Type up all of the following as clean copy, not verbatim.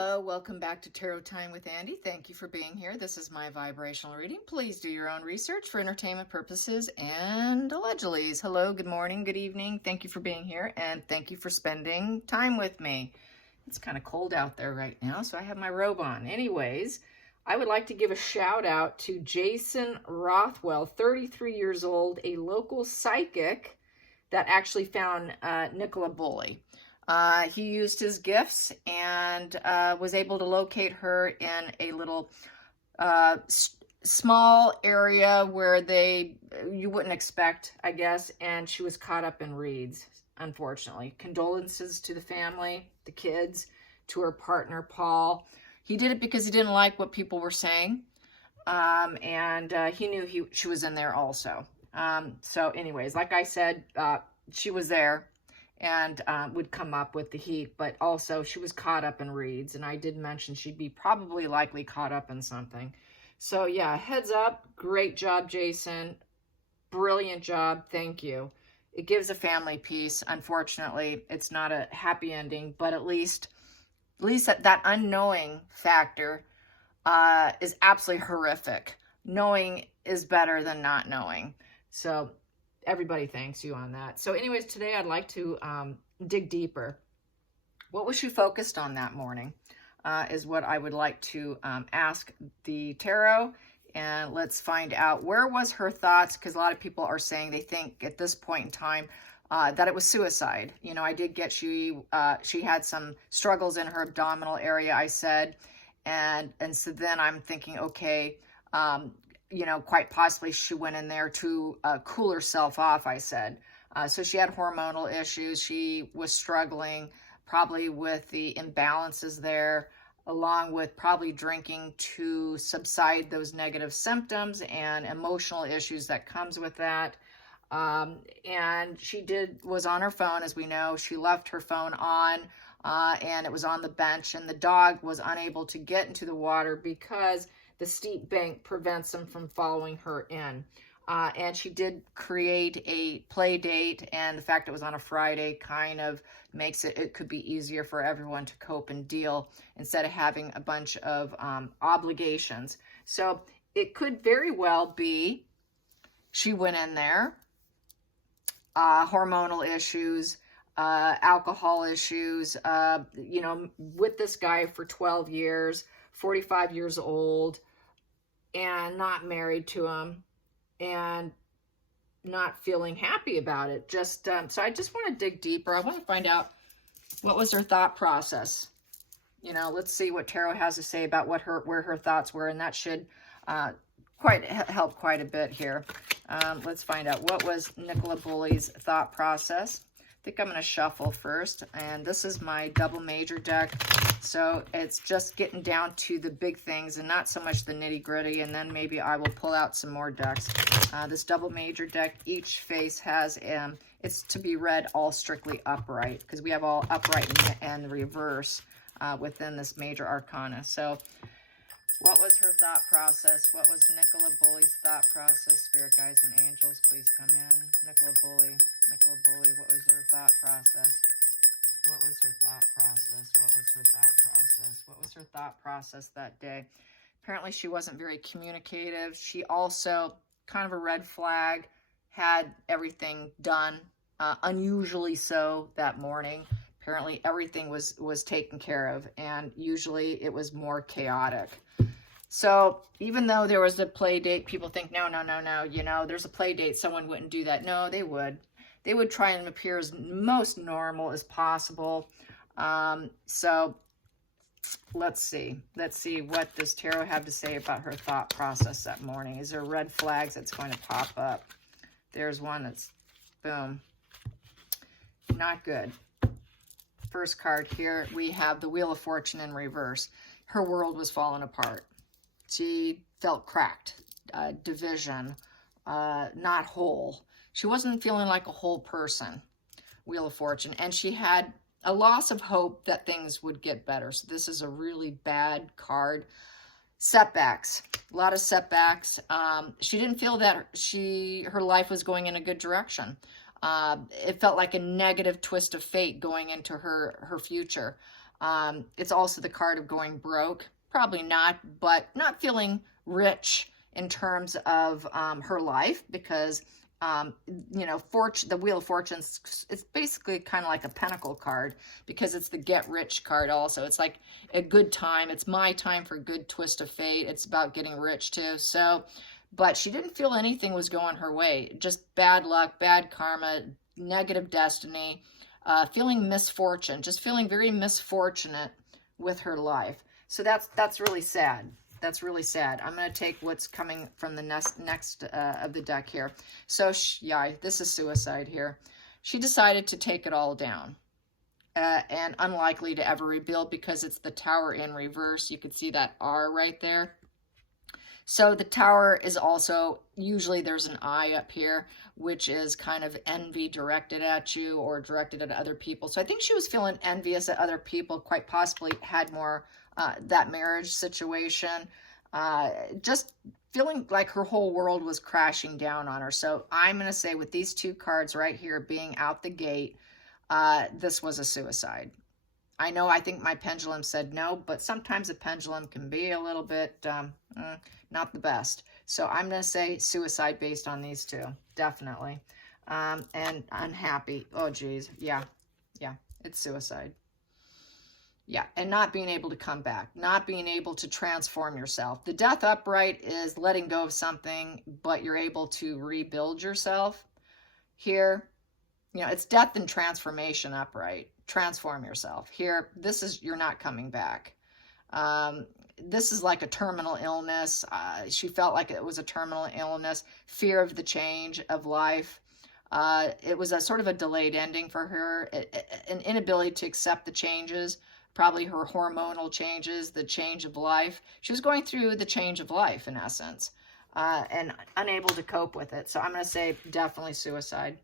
Hello, welcome back to Tarot Time with Andy. Thank you for being here. This is my vibrational reading. Please do your own research for entertainment purposes and allegedly. Hello, good morning, good evening. Thank you for being here and thank you for spending time with me. It's kind of cold out there right now, so I have my robe on. Anyways, I would like to give a shout out to Jason Rothwell, 33 years old, a local psychic that actually found Nicola Bulley. He used his gifts and was able to locate her in a little small area where you wouldn't expect, I guess, and she was caught up in reeds, unfortunately. Condolences to the family, the kids, to her partner, Paul. He did it because he didn't like what people were saying, and he knew she was in there also. So anyways, like I said, she was there and would come up with the heat, but also she was caught up in reeds, and I did mention she'd be probably likely caught up in something. So yeah, heads up, great job, Jason. Brilliant job, thank you. It gives a family peace. Unfortunately, it's not a happy ending, but at least that unknowing factor is absolutely horrific. Knowing is better than not knowing. So everybody thanks you on that. So anyways, today I'd like to dig deeper. What was she focused on that morning is what I would like to ask the tarot. And let's find out, where was her thoughts? Because a lot of people are saying they think at this point in time that it was suicide. You know, I did get she had some struggles in her abdominal area, I said. And so then I'm thinking, okay, you know, quite possibly she went in there to cool herself off, I said. So she had hormonal issues. She was struggling probably with the imbalances there, along with probably drinking to subside those negative symptoms and emotional issues that comes with that. And she was on her phone, as we know. She left her phone on, and it was on the bench, and the dog was unable to get into the water because the steep bank prevents them from following her in. And she did create a play date, and the fact it was on a Friday kind of makes it could be easier for everyone to cope and deal instead of having a bunch of obligations. So it could very well be she went in there, hormonal issues, alcohol issues, you know, with this guy for 12 years, 45 years old, and not married to him and not feeling happy about it. So I just want to dig deeper. I want to find out what was her thought process. You know, let's see what tarot has to say about where her thoughts were, and that should help quite a bit here. Let's find out, what was Nicola Bulley's thought process. I think I'm going to shuffle first, and this is my double major deck, so it's just getting down to the big things and not so much the nitty-gritty, and then maybe I will pull out some more decks. This double major deck, each face has, it's to be read all strictly upright, because we have all upright and reverse within this major arcana. So what was her thought process? What was Nicola Bulley's thought process? Spirit guides and angels, please come in. Nicola Bulley, what was her thought process? What was her thought process? What was her thought process? What was her thought process that day? Apparently she wasn't very communicative. She also, kind of a red flag, had everything done, unusually so that morning. Apparently everything was taken care of, and usually it was more chaotic. So even though there was a play date, people think, no, you know, there's a play date, someone wouldn't do that. No, they would. They would try and appear as most normal as possible. So let's see what does tarot have to say about her thought process that morning. Is there red flags that's going to pop up? There's one that's, boom, not good. First card here, we have the Wheel of Fortune in reverse. Her world was falling apart. She felt cracked, division, not whole. She wasn't feeling like a whole person, Wheel of Fortune. And she had a loss of hope that things would get better. So this is a really bad card. Setbacks, a lot of setbacks. She didn't feel that her life was going in a good direction. It felt like a negative twist of fate going into her future. It's also the card of going broke. Probably not, but not feeling rich in terms of her life, because you know, the Wheel of Fortune, it's basically kind of like a pentacle card, because it's the get rich card also. It's like a good time. It's my time for a good twist of fate. It's about getting rich too. So, but she didn't feel anything was going her way. Just bad luck, bad karma, negative destiny, feeling misfortune, just feeling very misfortunate with her life. So that's really sad. That's really sad. I'm going to take what's coming from the next of the deck here. So, yeah, this is suicide here. She decided to take it all down. And unlikely to ever rebuild, because it's the Tower in reverse. You can see that R right there. So the Tower is also, usually there's an eye up here, which is kind of envy directed at you or directed at other people. So I think she was feeling envious at other people, quite possibly had more that marriage situation, just feeling like her whole world was crashing down on her. So I'm going to say, with these two cards right here being out the gate, this was a suicide. I think my pendulum said no, but sometimes a pendulum can be a little bit not the best. So I'm going to say suicide based on these two, definitely. And unhappy. Oh, geez. Yeah, it's suicide. Yeah, and not being able to come back, not being able to transform yourself. The Death upright is letting go of something, but you're able to rebuild yourself. Here, you know, it's death and transformation upright. Transform yourself. Here, this is, you're not coming back. This is like a terminal illness. She felt like it was a terminal illness, fear of the change of life. It was a sort of a delayed ending for her, an inability to accept the changes, probably her hormonal changes, the change of life. She was going through the change of life, in essence, and unable to cope with it. So I'm going to say definitely suicide.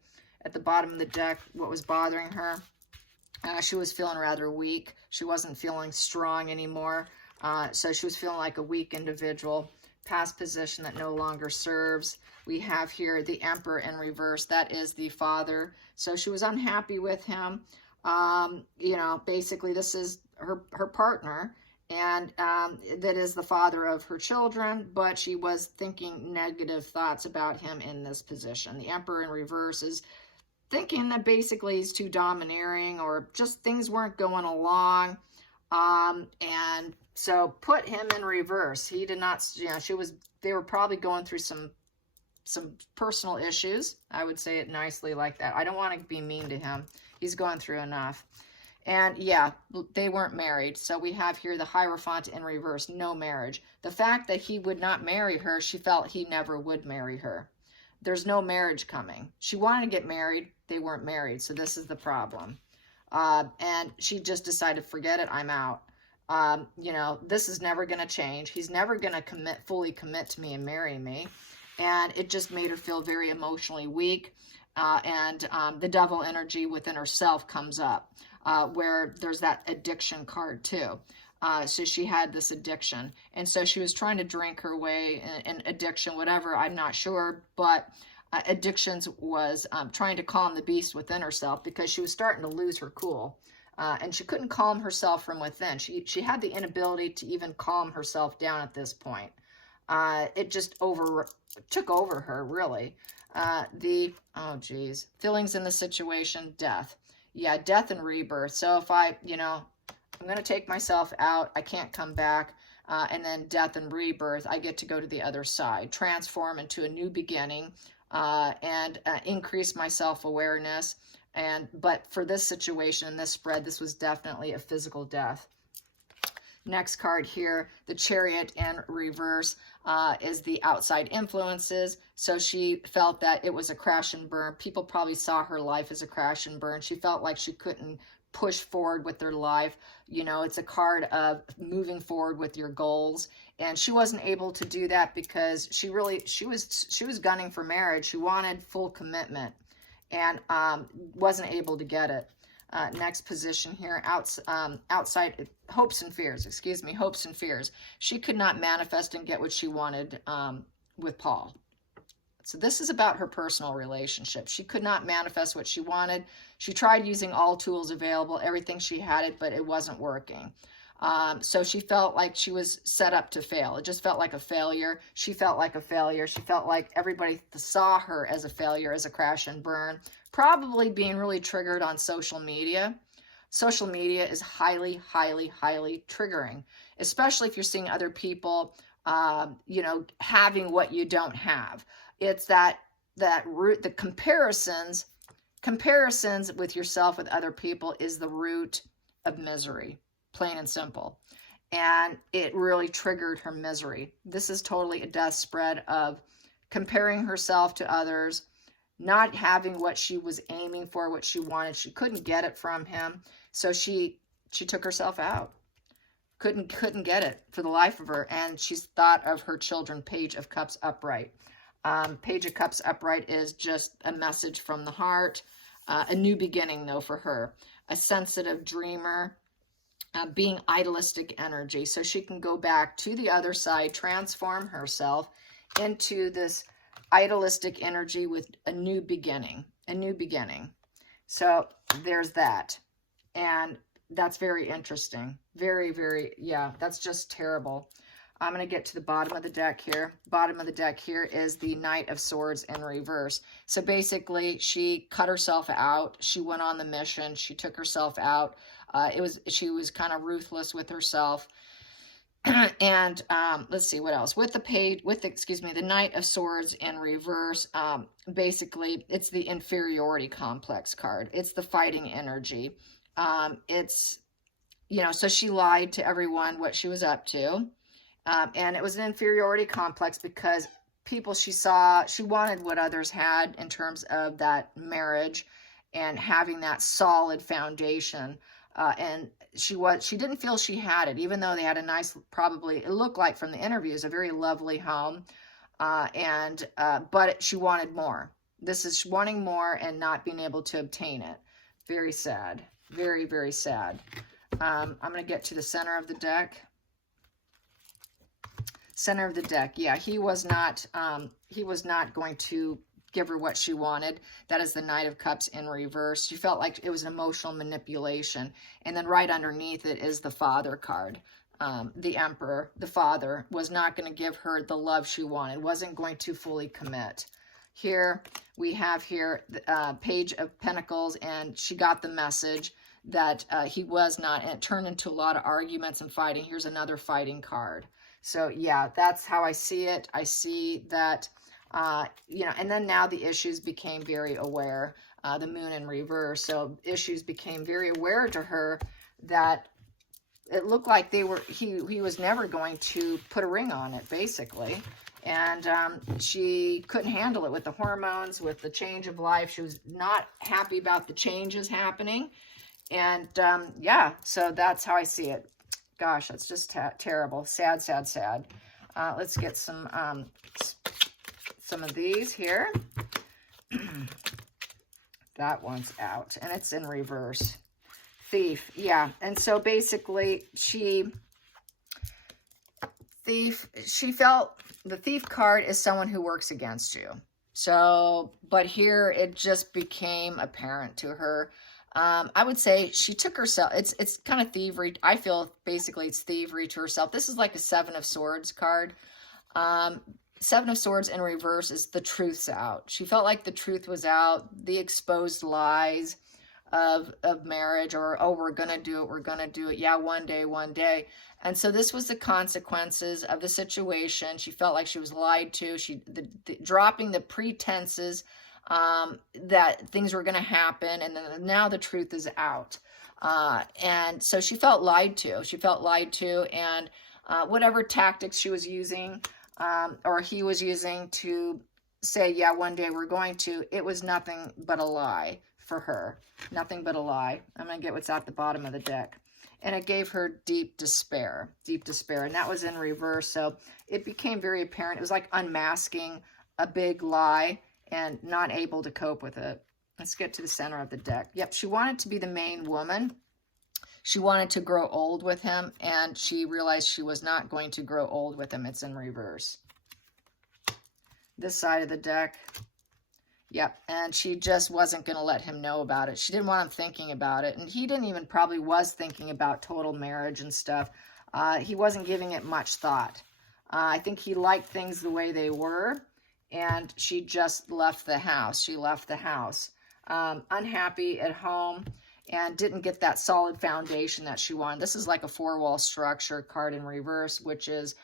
At the bottom of the deck, what was bothering her? She was feeling rather weak. She wasn't feeling strong anymore. So she was feeling like a weak individual. Past position that no longer serves. We have here the Emperor in reverse. That is the father. So she was unhappy with him. You know, basically this is her partner, and that is the father of her children, but she was thinking negative thoughts about him in this position. The Emperor in reverse is thinking that basically he's too domineering, or just things weren't going along. And so put him in reverse. He did not, you know, they were probably going through some personal issues. I would say it nicely like that. I don't want to be mean to him. He's going through enough. And yeah, they weren't married. So we have here the Hierophant in reverse, no marriage. The fact that he would not marry her, she felt he never would marry her. There's no marriage coming. She wanted to get married. They weren't married. So this is the problem. And she just decided, forget it, I'm out. You know, this is never going to change. He's never going to fully commit to me and marry me. And it just made her feel very emotionally weak. And the devil energy within herself comes up, where there's that addiction card too. So she had this addiction. And so she was trying to drink her way in addiction, whatever, I'm not sure. But addictions was trying to calm the beast within herself, because she was starting to lose her cool. And she couldn't calm herself from within. She had the inability to even calm herself down at this point. It just took over her, really. Oh geez, feelings in the situation, death. Yeah, death and rebirth. So if I'm going to take myself out, I can't come back. And then death and rebirth, I get to go to the other side, transform into a new beginning, and increase my self-awareness. But for this situation, this spread, this was definitely a physical death. Next card here, the Chariot in reverse, is the outside influences. So she felt that it was a crash and burn. People probably saw her life as a crash and burn. She felt like she couldn't push forward with their life. You know, it's a card of moving forward with your goals. And she wasn't able to do that because she was gunning for marriage. She wanted full commitment and wasn't able to get it. Next position here, outside hopes and fears, hopes and fears. She could not manifest and get what she wanted with Paul. So this is about her personal relationship. She could not manifest what she wanted. She tried using all tools available, everything she had it, but it wasn't working. So she felt like she was set up to fail. It just felt like a failure. She felt like a failure. She felt like everybody saw her as a failure, as a crash and burn, probably being really triggered on social media. Social media is highly, highly, highly triggering, especially if you're seeing other people, you know, having what you don't have. It's that root, the comparisons with yourself, with other people, is the root of misery, plain and simple. And it really triggered her misery. This is totally a death spread of comparing herself to others, not having what she was aiming for, what she wanted. She couldn't get it from him. So she took herself out. Couldn't get it for the life of her. And she's thought of her children, Page of Cups upright. Page of Cups upright is just a message from the heart. A new beginning, though, for her. A sensitive dreamer, being idealistic energy. So she can go back to the other side, transform herself into this idealistic energy with a new beginning. A new beginning. So there's that. And that's very interesting. Very, very, yeah, that's just terrible. I'm going to get to the bottom of the deck here. Bottom of the deck here is the Knight of Swords in reverse. So basically, she cut herself out. She went on the mission. She took herself out. She was kind of ruthless with herself. And let's see what else. With the Knight of Swords in reverse, basically, it's the inferiority complex card. It's the fighting energy. It's, you know, so she lied to everyone what she was up to. And it was an inferiority complex because people she saw, she wanted what others had in terms of that marriage and having that solid foundation. And she didn't feel she had it, even though they had a nice, probably, it looked like from the interviews, a very lovely home. But she wanted more. This is wanting more and not being able to obtain it. Very sad. Very, very sad. I'm going to get to the center of the deck. Center of the deck. Yeah, he was not going to give her what she wanted. That is the Knight of Cups in reverse. She felt like it was an emotional manipulation. And then right underneath it is the Father card. The Emperor, the Father, was not going to give her the love she wanted, wasn't going to fully commit. Here we have here the Page of Pentacles, and she got the message that he was not, and it turned into a lot of arguments and fighting. Here's another fighting card. So yeah, that's how I see it. I see that, you know, and then now the issues became very aware, the Moon in reverse. So issues became very aware to her that it looked like he was never going to put a ring on it, basically. And she couldn't handle it with the hormones, with the change of life. She was not happy about the changes happening. And yeah, so that's how I see it. Gosh, that's just terrible. Sad, sad, sad. Let's get some of these here. That one's out, and it's in reverse. Thief, yeah. And so basically, she felt the Thief card is someone who works against you. So, but here it just became apparent to her. I would say she took herself, it's kind of thievery. I feel basically it's thievery to herself. This is like a Seven of Swords card. Seven of Swords in reverse is the truth's out. She felt like the truth was out, the exposed lies of marriage, or, oh, we're going to do it. Yeah, one day. And so this was the consequences of the situation. She felt like she was lied to. Dropping the pretenses that things were going to happen, and then now the truth is out. And so she felt lied to. She felt lied to, and whatever tactics she was using, or he was using to say, yeah, one day we're going to, it was nothing but a lie for her. Nothing but a lie. I'm going to get what's at the bottom of the deck. And it gave her deep despair. Deep despair. And that was in reverse. So it became very apparent. It was like unmasking a big lie and not able to cope with it. Let's get to the center of the deck. Yep, she wanted to be the main woman. She wanted to grow old with him, and she realized she was not going to grow old with him. It's in reverse. this side of the deck. Yep, and she just wasn't going to let him know about it. She didn't want him thinking about it, and he didn't even probably was thinking about total marriage and stuff. He wasn't giving it much thought. I think he liked things the way they were, and she just left the house. She left the house unhappy at home and didn't get that solid foundation that she wanted. This is like a four-wall structure card in reverse, which is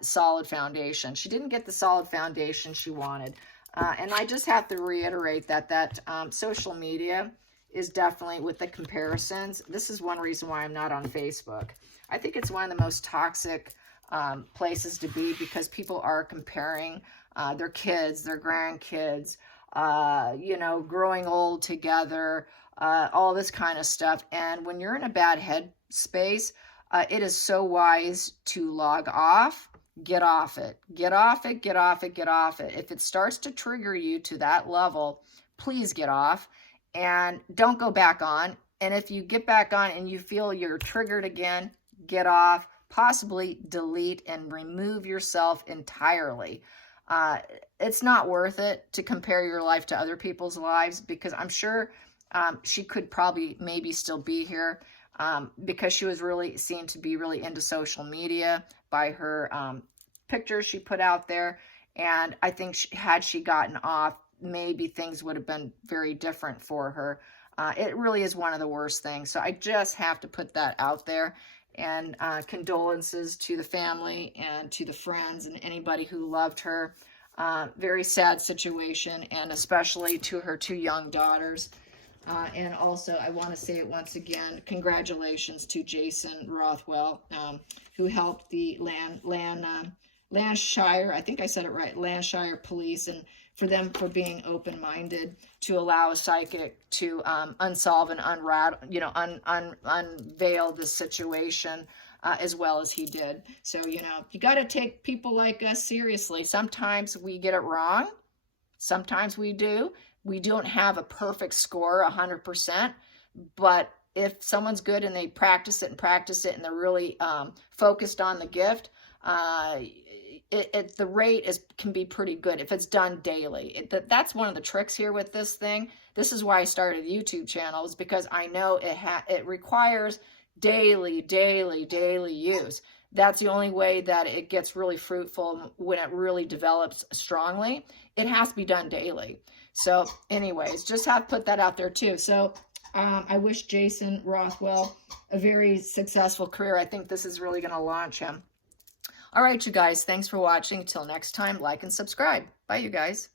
solid foundation. She didn't get the solid foundation she wanted. And I just have to reiterate that social media is definitely, with the comparisons, this is one reason why I'm not on Facebook. I think it's one of the most toxic places to be, because people are comparing their kids, their grandkids, you know, growing old together, all this kind of stuff. And when you're in a bad head space, it is so wise to log off. Get off it. Get off it, get off it, get off it. If it starts to trigger you to that level, please get off and don't go back on. And if you get back on and you feel you're triggered again, get off, possibly delete and remove yourself entirely. It's not worth it to compare your life to other people's lives, because I'm sure she could probably maybe still be here. Because she was seemed to be really into social media by her pictures she put out there. And I think had she gotten off, maybe things would have been very different for her. It really is one of the worst things. So I just have to put that out there. And condolences to the family and to the friends and anybody who loved her. Very sad situation, and especially to her two young daughters. And also, I want to say it once again, congratulations to Jason Rothwell, who helped the Lancashire, I think I said it right, Lancashire police, and for them for being open-minded to allow a psychic to unsolve and unveil this situation as well as he did. So, you know, you got to take people like us seriously. Sometimes we get it wrong. Sometimes we do. We don't have a perfect score 100%, but if someone's good and they practice it and they're really focused on the gift, the rate can be pretty good if it's done daily. That's one of the tricks here with this thing. This is why I started a YouTube channel, is because I know it requires daily use. That's the only way that it gets really fruitful, when it really develops strongly. It has to be done daily. So anyways, just have to put that out there too. So I wish Jason Rothwell a very successful career. I think this is really going to launch him. All right, you guys, thanks for watching. Until next time, like and subscribe. Bye, you guys.